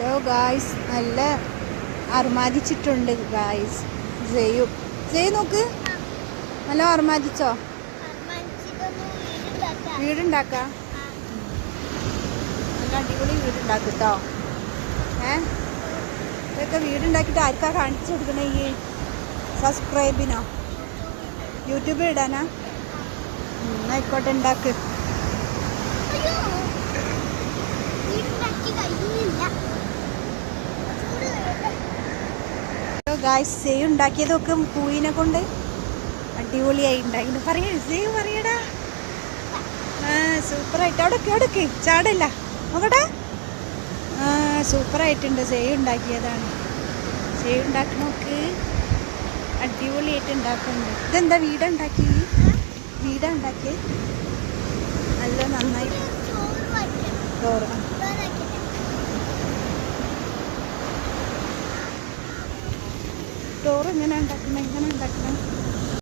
Hello guys, നല്ല അർമാദിച്ചിട്ടുണ്ട് guys. ജയു നോക്ക്, നല്ല അർമാദിച്ചോ? വീടുണ്ടാക്കാം, നല്ല അടിപൊളി വീടുണ്ടാക്കിട്ടോ. ഇതൊക്കെ വീടുണ്ടാക്കിയിട്ട് ആർക്കാ കാണിച്ചു കൊടുക്കണേ? ഈ സബ്സ്ക്രൈബിനോ യൂട്യൂബിൽ ഇടാനാ? ആയിക്കോട്ടെ, ഉണ്ടാക്ക്. ഗായ്സ്, സേവ് ഉണ്ടാക്കിയതൊക്കെ പൂവിനെ കൊണ്ട് അടിപൊളിയായി ഉണ്ടാക്കി. സേവ് പറയടാ. സൂപ്പറായിട്ട് അവിടേക്ക് ചാടില്ല നോക്കട്ടെ. സൂപ്പറായിട്ടുണ്ട്. സേവ് ഉണ്ടാക്കിയതാണ്. സേവ് ഉണ്ടാക്കണോക്ക് അടിപൊളിയായിട്ട് ഉണ്ടാക്കുന്നുണ്ട്. ഇതെന്താ വീടാ ഉണ്ടാക്കി നല്ല നന്നായി. ചോറ് ഇങ്ങനെ ഉണ്ടാക്കണം.